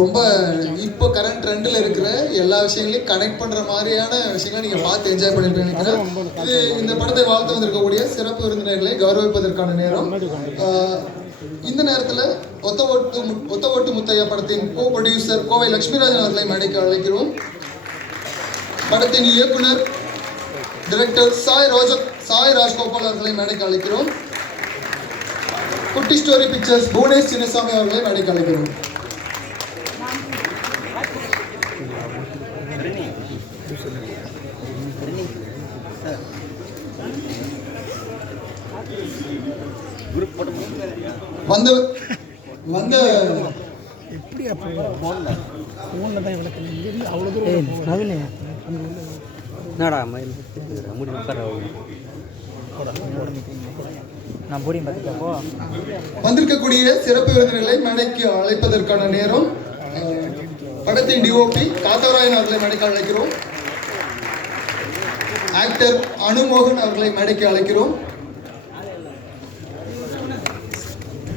ரொம்ப இப்போ கரண்ட் ட்ரெண்டில் இருக்கிற எல்லா விஷயங்களையும் கனெக்ட் பண்ணுற மாதிரியான விஷயங்களை நீங்கள் பார்த்து என்ஜாய் பண்ணிட்டு நினைக்கிறேன். இது இந்த படத்தை வாழ்த்து வந்திருக்கக்கூடிய சிறப்பு விருந்தினர்களை கௌரவிப்பதற்கான நேரம். இந்த நேரத்தில் ஒத்த ஓட்டு முத்தையா படத்தின் கோ ப்ரொடியூசர் கோவை லட்சுமிராஜன் அவர்களை மேடைக்கு அழைக்கிறோம். படத்தின் இயக்குனர் டைரக்டர் சாய் ராஜ்கோபால் அவர்களை மேடைக்கு அழைக்கிறோம். குட்டி ஸ்டோரி பிக்சர்ஸ் புவனேஷ் சின்னசாமி அவர்களை மேடைக்கு அழைக்கிறோம். வந்த வந்த எப்படியா ஃபோனில் தான் விளக்கு அவ்வளோ தூரம் நவீன என்னடா மயில் முடி நான் போடியும் பார்த்துக்கப்போ வந்திருக்கக்கூடிய சிறப்பு விருந்தினர்களை மேடைக்கு அழைப்பதற்கான நேரம். படத்தின் டிஓபி காத்தவராயன் அவர்களை மேடைக்கு அழைக்கிறோம். ஆக்டர் அனுமோகன் அவர்களை மேடைக்கு அழைக்கிறோம்.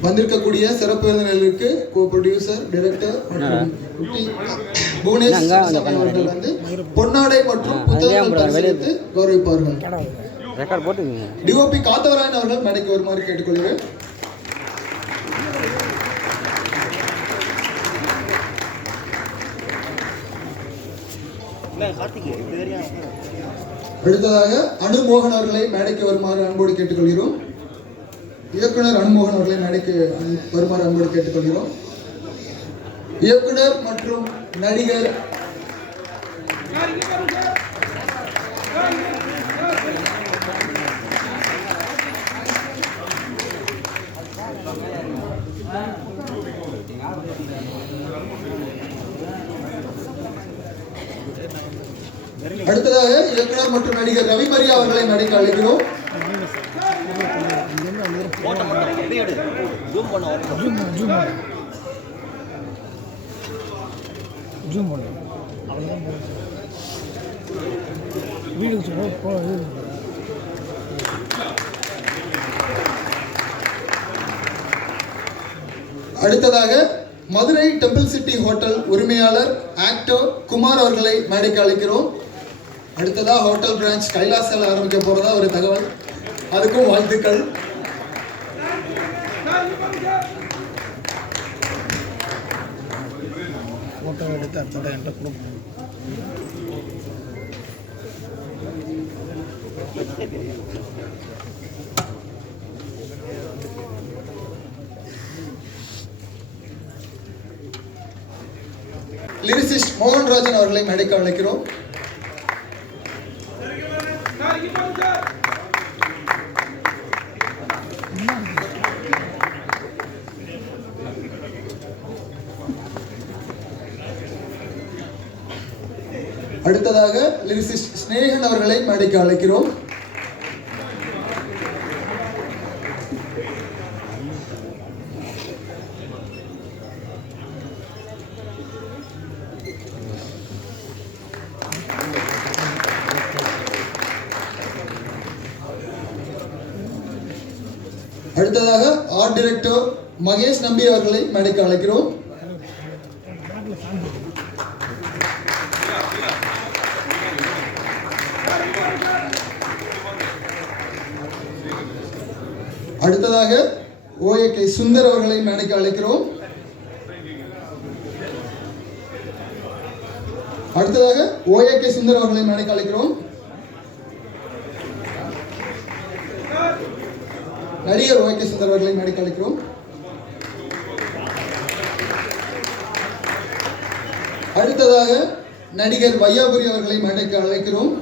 வந்திருக்கக்கூடிய சிறப்பு விருந்தினர்களுக்கு கோ ப்ரொடியூசர் டைரக்டர் புவனேஷ் அவர்கள் வந்து பொன்னாடை மற்றும் புத்தகங்கள் பரிசளித்து கௌரவிப்பார்கள். டிஓபி காத்தவராயன் அவர்கள் மேடைக்கு வருமாறு கேட்டுக்கொள்கிறேன். அடுத்ததாக அனுமோகன் அவர்களை மேடைக்கு வருமாறு அன்போடு கேட்டுக்கொள்கிறோம். இயக்குனர் அனுமோகன் அவர்களை மேடைக்கு வருமாறு அன்போடு கேட்டுக்கொள்கிறோம். இயக்குனர் மற்றும் நடிகர் அடுத்ததாக இயக்குனர் மற்றும் நடிகர் ரவிமரியா அவர்களை மேடைக்கு அழைக்கிறோம். அடுத்ததாக மதுரை டெம்பிள் சிட்டி ஹோட்டல் உரிமையாளர் ஆக்டர் குமார் அவர்களை மேடைக்கு அழைக்கிறோம். அடுத்ததாக ஹோட்டல் பிரான்ச் கைலாசால ஆரம்பிக்க போறதா ஒரு தகவல், அதுக்கும் வாழ்த்துக்கள். ஃபோட்டோ எடுத்து அடுத்த என்கிட்ட கொடுப்போம். லிரிசிஸ்ட் மோகன்ராஜன் அவர்களை மேடைக்கு அழைக்கிறோம். அடுத்ததாக லிரிசிஸ்ட் ஸ்னேகன் அவர்களை மேடைக்கு அழைக்கிறோம். அடுத்ததாக ஆர்ட் டைரக்டர் மகேஷ் நம்பி அவர்களை மேடைக்கு அழைக்கிறோம். அடுத்ததாக ஓஏகே சுந்தர் அவர்களை மேடைக்கு அழைக்கிறோம். அடுத்ததாக ஓஏகே சுந்தர் அவர்களை மேடைக்கு அழைக்கிறோம். நடிகர் ஓஏகே சுந்தர் அவர்களை மேடைக்கு அழைக்கிறோம். அடுத்ததாக நடிகர் வையாபுரி அவர்களை மேடைக்கு அழைக்கிறோம்.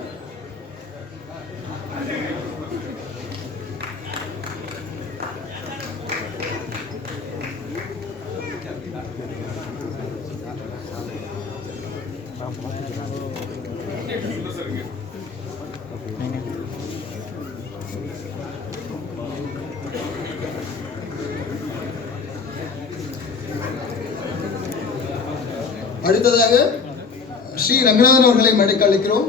அடுத்ததாக ஸ்ரீ ரங்கநாதன் அவர்களை மேடைக்கு அழைக்கிறோம்.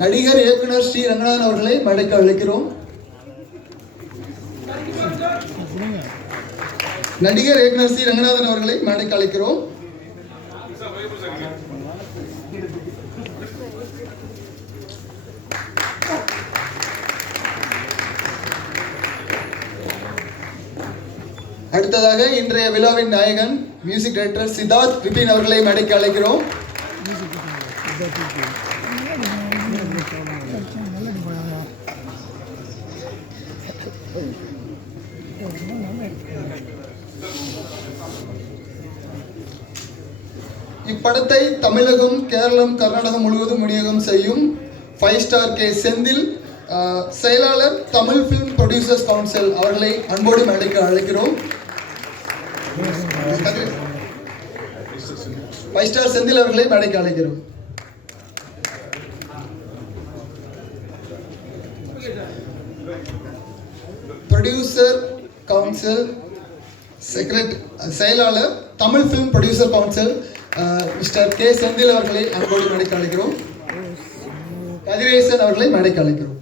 நடிகர் இயக்குனர் ஸ்ரீ ரங்கநாதன் அவர்களை மேடைக்கு அழைக்கிறோம். நடிகர் இயக்குனர் சி ரங்கநாதன் அவர்களை மேடைக்கு அழைக்கிறோம். அடுத்ததாக இன்றைய விழாவின் நாயகன் மியூசிக் டைரக்டர் சித்தார்த் விபின் அவர்களை மேடைக்கு அழைக்கிறோம். இப்படத்தை தமிழகம், கேரளம், கர்நாடகம் முழுவதும் விநியோகம் செய்யும் 5 ஸ்டார் கே செந்தில், செயலாளர் தமிழ் ஃபிலிம் ப்ரொடியூசர்ஸ் கவுன்சில் அவர்களை அன்போடு மேடைக்கு அழைக்கிறோம். 5 ஸ்டார் செந்தில் அவர்களை மேடைக்கு அழைக்கிறோம். ப்ரொடியூசர் கவுன்சில் செயலாளர் Tamil film producer council mister K Senthil அவர்களை அன்போடு மேடைக்கு அழைக்கிறோம். கதிரேசன் அவர்களை மேடைக்கு அழைக்கிறோம்.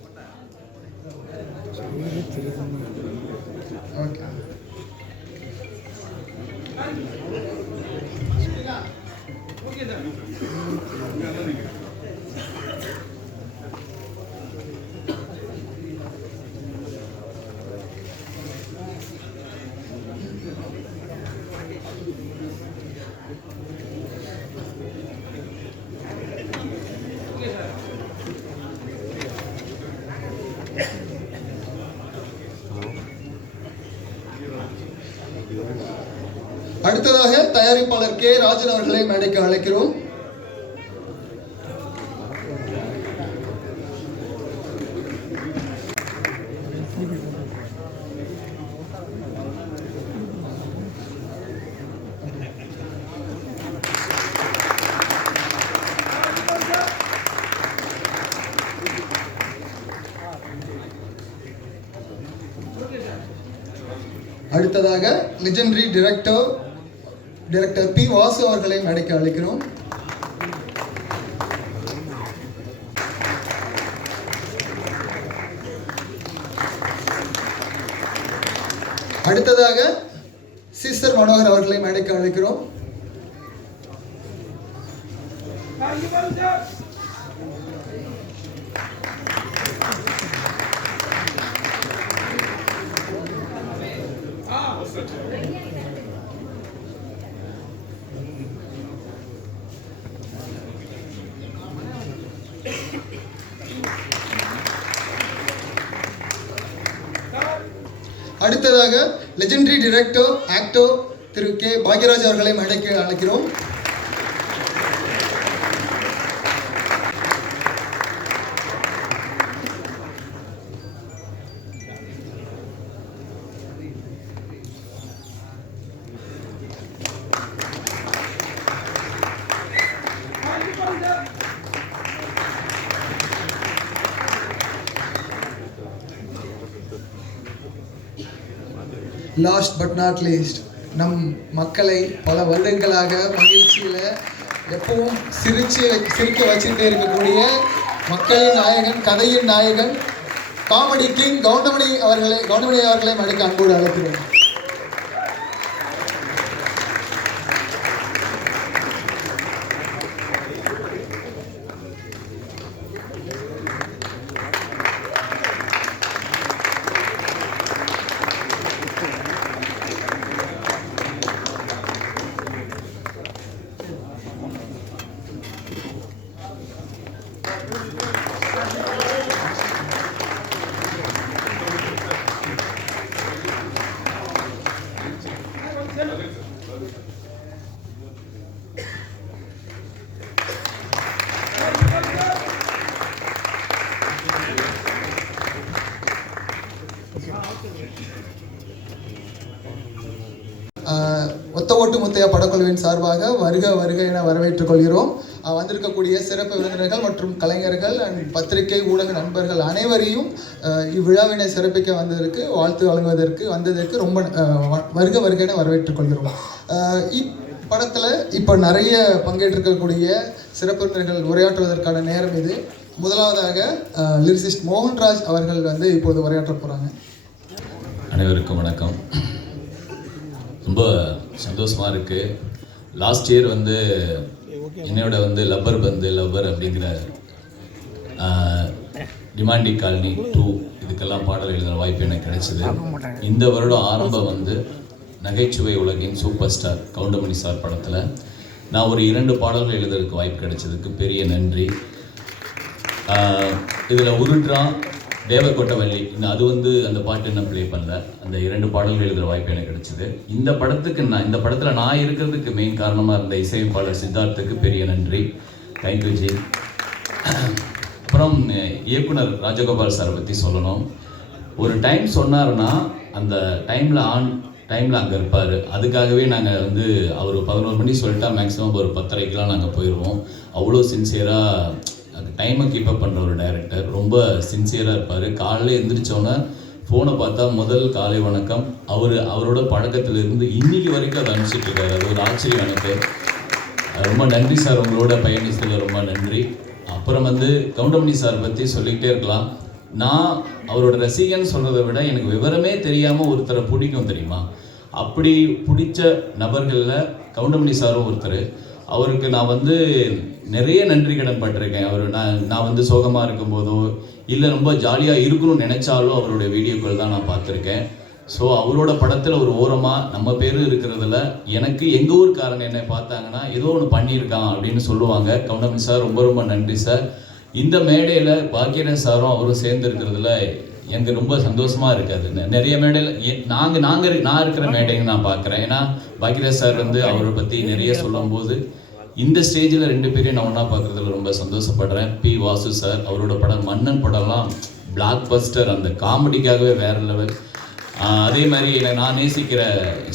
அடுத்ததாக தயாரிப்பாளர் கே ராஜன் அவர்களை மேடைக்கு அழைக்கிறோம். அடுத்ததாக லெஜெண்டரி டைரக்டர் பி வாசு அவர்களை மேடைக்கு அழைக்கிறோம். அடுத்ததாக சிஸ்டர் மனோகர் அவர்களை மேடைக்கு அழைக்கிறோம். அடுத்ததாக லெஜெண்டரி டைரக்டர் ஆக்டர் திரு கே பாக்யராஜ் அவர்களை மேடைக்கு அழைக்கிறோம். லாஸ்ட் பட் நாட் லீஸ்ட், நம் மக்களை பல வருடங்களாக மகிழ்ச்சியில் எப்பவும் சிரிக்க வச்சுட்டே இருக்கக்கூடிய மக்களின் நாயகன், கதையின் நாயகன், காமெடி கிங் கவுண்டமணி அவர்களை மேடைக்கு அன்போடு அழைக்கிறோம். ஒத்த ஓட்டு முத்தையா படக்குழுவின் சார்பாக வருக வருக என வரவேற்றுக் கொள்கிறோம். வந்திருக்கக்கூடிய சிறப்பு விருந்தினர்கள் மற்றும் கலைஞர்கள் அண்ட் பத்திரிகை ஊடக நண்பர்கள் அனைவரையும் இவ்விழாவினை சிறப்பிக்க வாழ்த்து வந்ததற்கு ரொம்ப வருக வருக என வரவேற்றுக் கொள்கிறோம். இப்படத்தில் இப்போ நிறைய பங்கேற்றிருக்கக்கூடிய சிறப்பு விருந்தினர்கள் உரையாற்றுவதற்கான நேரம் இது. முதலாவதாக லிரிசிஸ்ட் மோகன்ராஜ் அவர்கள் இப்போது உரையாற்ற போகிறாங்க. அனைவருக்கும் வணக்கம். ரொம்ப சந்தோஷமாக இருக்குது. லாஸ்ட் இயர் வந்து என்னோட வந்து லவ்வர் அப்படிங்கிற டிமாண்டிக் காலனி 2 இதுக்கெல்லாம் பாடல் எழுதுகிற வாய்ப்பு எனக்கு கிடைச்சிது. இந்த வருடம் ஆரம்பம் வந்து நகைச்சுவை உலகின் சூப்பர் ஸ்டார் கவுண்டமணி சார் படத்தில் நான் ஒரு 2 பாடல்கள் எழுதுறதுக்கு வாய்ப்பு கிடைச்சதுக்கு பெரிய நன்றி. இதில் உருட்ரா தேவக்கொட்டவள்ளி அது வந்து அந்த பாட்டு என்ன ப்ளே பண்ணல. அந்த 2 பாடல்கள் எழுதுகிற வாய்ப்பு எனக்கு கிடைச்சிது. இந்த படத்தில் நான் இருக்கிறதுக்கு மெயின் காரணமாக இருந்த இசையமைப்பாளர் சித்தார்த்துக்கு பெரிய நன்றி. Thank you G. அப்புறம் இயக்குனர் ராஜகோபால் சாரை பற்றி சொல்லணும். ஒரு டைம் சொன்னாருன்னா அந்த டைமில் அங்கே இருப்பார். அதுக்காகவே நாங்கள் வந்து அவர் 11 மணி சொல்லிட்டா மேக்ஸிமம் ஒரு 10:30க்கெலாம் நாங்கள் போயிடுவோம். அவ்வளோ சின்சியராக அந்த டைமை கீப்பப் பண்ணுற ஒரு டைரக்டர். ரொம்ப சின்சியராக இருப்பார். காலையில் எழுந்திரிச்சோன்னே ஃபோனை பார்த்தா முதல் காலை வணக்கம் அவரோட பழக்கத்திலிருந்து இன்னைக்கு வரைக்கும் அதை அனுப்பிச்சிட்ருக்காரு. அது ஒரு ஆச்சரியம் எனக்கு. ரொம்ப நன்றி சார், உங்களோட பயணிச்சதில் ரொம்ப நன்றி. அப்புறம் வந்து கவுண்டமணி சார் பற்றி சொல்லிக்கிட்டே இருக்கலாம். நான் அவரோட ரசிகன்னு சொல்கிறத விட எனக்கு விவரமே தெரியாமல் ஒருத்தரை பிடிக்கும் தெரியுமா. அப்படி பிடிச்ச நபர்களில் கவுண்டமணி சாரும் ஒருத்தர். அவருக்கு நான் வந்து நிறைய நன்றி கடன் பட்டிருக்கேன். நான் வந்து சோகமாக இருக்கும்போதோ இல்லை ரொம்ப ஜாலியாக இருக்கணும்னு நினச்சாலும் அவருடைய வீடியோக்கள் தான் நான் பார்த்துருக்கேன். ஸோ அவரோட படத்தில் ஒரு ஓரமாக நம்ம பேர் இருக்கிறதுல எனக்கு எங்கள் ஊர்க்காரங்க என்னை பார்த்தாங்கன்னா ஏதோ ஒன்று பண்ணியிருக்கான் அப்படின்னு சொல்லுவாங்க. கவுண்டமணி சார் ரொம்ப ரொம்ப நன்றி சார். இந்த மேடையில் பாக்கியராஜ் சாரும் அவரும் சேர்ந்து இருக்கிறதுல எனக்கு ரொம்ப சந்தோஷமாக இருக்காது. நிறைய மேடையில் நான் இருக்கிற மேடைங்க நான் பார்க்குறேன். ஏன்னா பாக்கியராஜ் சார் வந்து அவரை பற்றி நிறைய சொல்லும்போது இந்த ஸ்டேஜில் 2 பேரையும் நான் ஒன்றா பார்க்குறதுல ரொம்ப சந்தோஷப்படுறேன். பி. வாசு சார் அவரோட படம் மன்னன் படம்லாம் பிளாக் பஸ்டர். அந்த காமெடிக்காகவே வேறு லெவல். அதே மாதிரி நான் நேசிக்கிற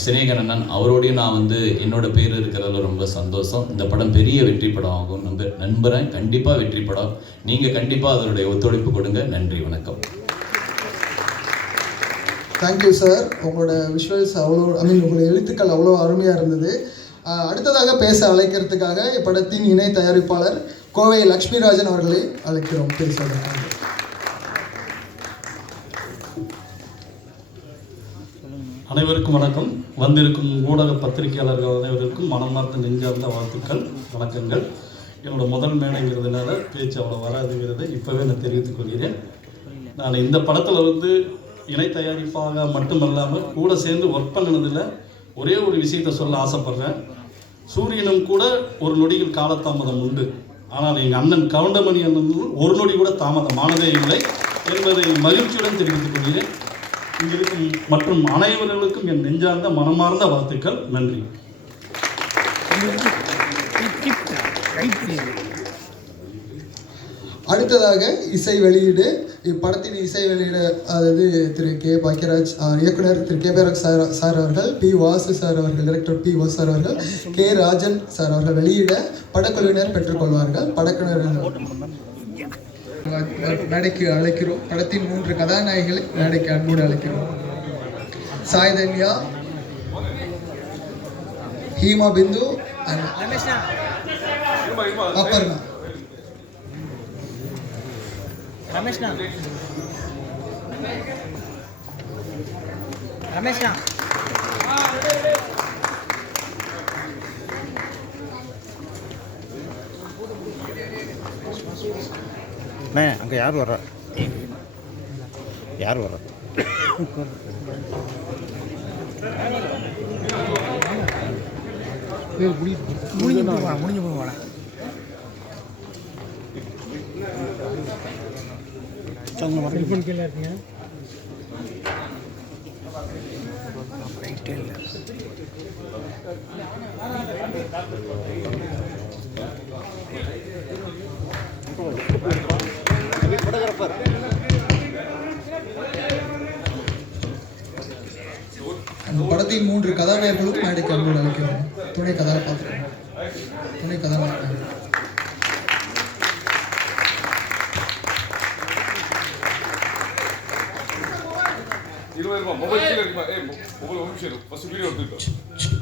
சினேகன் அவரோடையும் நான் வந்து என்னோட பேர் இருக்கிறதுல ரொம்ப சந்தோஷம். இந்த படம் பெரிய வெற்றி படம் ஆகும் நம்புகிறேன். கண்டிப்பாக வெற்றி படம். நீங்கள் கண்டிப்பாக அதனுடைய ஒத்துழைப்பு கொடுங்க. நன்றி, வணக்கம். Thank you sir. உங்களோட விஷுவல்ஸ் உங்களோட எழுத்துக்கள் அவ்வளோ அருமையாக இருந்தது. அடுத்ததாக பேச அழைக்கிறதுக்காக இப்படத்தின் இணை தயாரிப்பாளர் கோவை லக்ஷ்மிராஜன் அவர்களை அழைக்கிறோம் பேசுவதற்காக. அனைவருக்கும் வணக்கம். வந்திருக்கும் ஊடக பத்திரிகையாளர்கள் அனைவருக்கும் மனமார்ந்த நெஞ்சார்ந்த வாழ்த்துக்கள், வணக்கங்கள். என்னோடய முதல் மேடைங்கிறதுனால பேச்சு அவ்வளோ வராதுங்கிறத இப்போவே நான் தெரிவித்துக் கொள்கிறேன். நான் இந்த படத்தில் வந்து இணை தயாரிப்பாக மட்டுமல்லாமல் கூட சேர்ந்து ஒர்க் பண்ணினதில் ஒரே ஒரு விஷயத்தை சொல்ல ஆசைப்பட்றேன். சூரியனும் கூட ஒரு நொடியில் காலதாமதம் உண்டு, ஆனால் எங்கள் அண்ணன் கவுண்டமணி அண்ணன் ஒரு நொடி கூட தாமதமானதே இல்லை என்பதை மகிழ்ச்சியுடன் தெரிவித்துக் கொள்கிறேன். இங்கிருக்கும் மற்றும் அனைவர்களுக்கும் என் நெஞ்சார்ந்த மனமார்ந்த வாழ்த்துக்கள். நன்றி. அடுத்ததாக இசை வெளியீடு. இப்படத்தின் இசை வெளியீடு அதாவது திரு கே. பாக்கியராஜ் இயக்குனர் திரு கே. பாக்கியராஜ் சார் அவர்கள், பி. வாசு சார் அவர்கள், டைரக்டர் பி. வாசு சார் அவர்கள், கே. ராஜன் சார் அவர்கள் வெளியிட படக்குழுவினர் பெற்றுக்கொள்வார்கள். படக்குழுவினர் மேடைக்கு அழைக்கிறோம். படத்தின் 3 கதாநாயகிகளை மேடைக்கு அன்போடு அழைக்கிறோம். சாய்தன்யா, ஹீமா பிந்து, அப்பர்ணா. ரமேஷ்ண்ணா அங்கே யார் வர்றா? முடிஞ்சு போவாங்க. செல்ஃபோன் கீழே இருக்குங்க. அந்த படத்தின் 3 கதாநாயகர்களும் மேடைக்கு அன்போடு அழைக்கிறோம். துணை கதாபாத்திரம், துணை கதாநாயகர்கள். மொபைல் கீழே இருக்குமா? மொபைல் ஒரு நிமிஷம் ஃபர்ஸ்ட் வீடியோ எடுத்துக்கிட்டோம்.